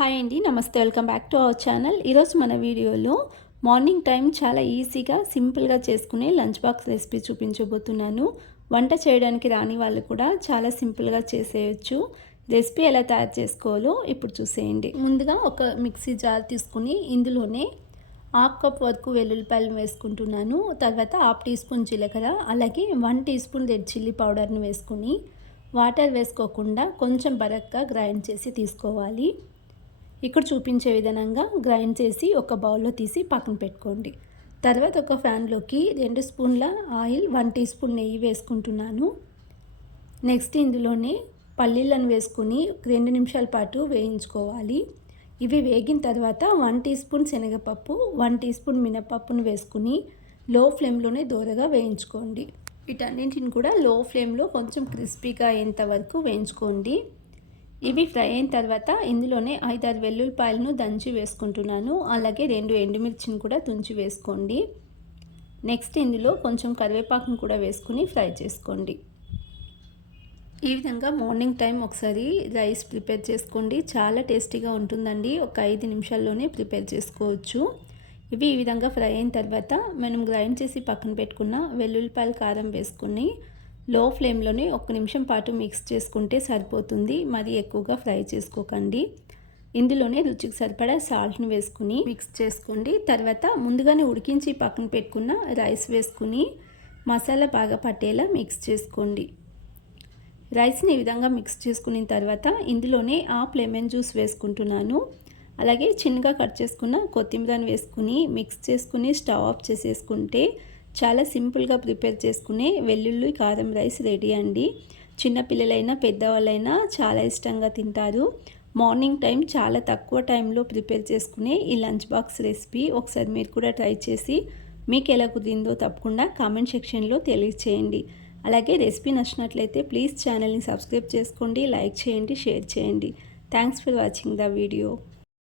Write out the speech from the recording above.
Hi అండి నమస్తే welcome back to our channel. ఈరోజు మన వీడియోలో మార్నింగ్ టైం చాలా ఈజీగా సింపుల్గా చేసుకునే లంచ్ బాక్స్ రెసిపీ చూపించబోతున్నాను. వంట చేయడానికి రాని వాళ్ళు కూడా చాలా సింపుల్గా చేసేయచ్చు. రెసిపీ ఎలా తయారు చేసుకోవాలో ఇప్పుడు చూసేయండి. ముందుగా ఒక మిక్సీ జార్ తీసుకుని ఇందులోనే హాఫ్ కప్ వరకు వెల్లుల్లిపాయలు వేసుకుంటున్నాను. తర్వాత హాఫ్ టీ స్పూన్ జీలకర్ర అలాగే one teaspoon red chilli పౌడర్ని వేసుకుని వాటర్ వేసుకోకుండా కొంచెం బరక్గా గ్రైండ్ చేసి తీసుకోవాలి. ఇక్కడ చూపించే విధంగా గ్రైండ్ చేసి ఒక బౌల్లో తీసి పక్కన పెట్టుకోండి. తర్వాత ఒక ఫ్యాన్లోకి రెండు స్పూన్ల ఆయిల్ వన్ టీ స్పూన్ నెయ్యి వేసుకుంటున్నాను. నెక్స్ట్ ఇందులోనే పల్లీలను వేసుకుని రెండు నిమిషాల పాటు వేయించుకోవాలి. ఇవి వేగిన తర్వాత వన్ టీ స్పూన్ శనగపప్పు వన్ టీ స్పూన్ మినపప్పును వేసుకుని లో ఫ్లేమ్లోనే దోరగా వేయించుకోండి. వీటన్నింటిని కూడా లో ఫ్లేమ్లో కొంచెం క్రిస్పీగా అయ్యేంత వరకు వేయించుకోండి. ఇవి ఫ్రై అయిన తర్వాత ఇందులోనే ఐదారు వెల్లుల్లిపాయలను దంచి వేసుకుంటున్నాను. అలాగే రెండు ఎండుమిర్చిని కూడా తుంచి వేసుకోండి. నెక్స్ట్ ఇందులో కొంచెం కరివేపాకును కూడా వేసుకుని ఫ్రై చేసుకోండి. ఈ విధంగా మార్నింగ్ టైం ఒకసారి రైస్ ప్రిపేర్ చేసుకోండి. చాలా టేస్టీగా ఉంటుందండి. ఒక ఐదు నిమిషాల్లోనే ప్రిపేర్ చేసుకోవచ్చు. ఇవి ఈ విధంగా ఫ్రై అయిన తర్వాత మనం గ్రైండ్ చేసి పక్కన పెట్టుకున్న వెల్లుల్లిపాయలు కారం వేసుకుని లో ఫ్లేమ్లోనే ఒక నిమిషం పాటు మిక్స్ చేసుకుంటే సరిపోతుంది. మరి ఎక్కువగా ఫ్రై చేసుకోకండి. ఇందులోనే రుచికి సరిపడా సాల్ట్ని వేసుకుని మిక్స్ చేసుకోండి. తర్వాత ముందుగానే ఉడికించి పక్కన పెట్టుకున్న రైస్ వేసుకుని మసాలా బాగా పట్టేలా మిక్స్ చేసుకోండి. రైస్ని ఈ విధంగా మిక్స్ చేసుకున్న తర్వాత ఇందులోనే ఆఫ్ లెమన్ జ్యూస్ వేసుకుంటున్నాను. అలాగే చిన్నగా కట్ చేసుకున్న కొత్తిమీరని వేసుకుని మిక్స్ చేసుకుని స్టవ్ ఆఫ్ చేసేసుకుంటే చాలా సింపుల్గా ప్రిపేర్ చేసుకునే వెల్లుల్లి కారం రైస్ రెడీ అండి. చిన్నపిల్లలైనా పెద్దవాళ్ళైనా చాలా ఇష్టంగా తింటారు. మార్నింగ్ టైం చాలా తక్కువ టైంలో ప్రిపేర్ చేసుకునే ఈ లంచ్ బాక్స్ రెసిపీ ఒకసారి మీరు కూడా ట్రై చేసి మీకు ఎలా కుదిరిందో తప్పకుండా కామెంట్ సెక్షన్లో తెలియచేయండి. అలాగే రెసిపీ నచ్చినట్లయితే ప్లీజ్ ఛానల్ని సబ్స్క్రైబ్ చేసుకోండి లైక్ చేయండి షేర్ చేయండి. Thanks for watching the video.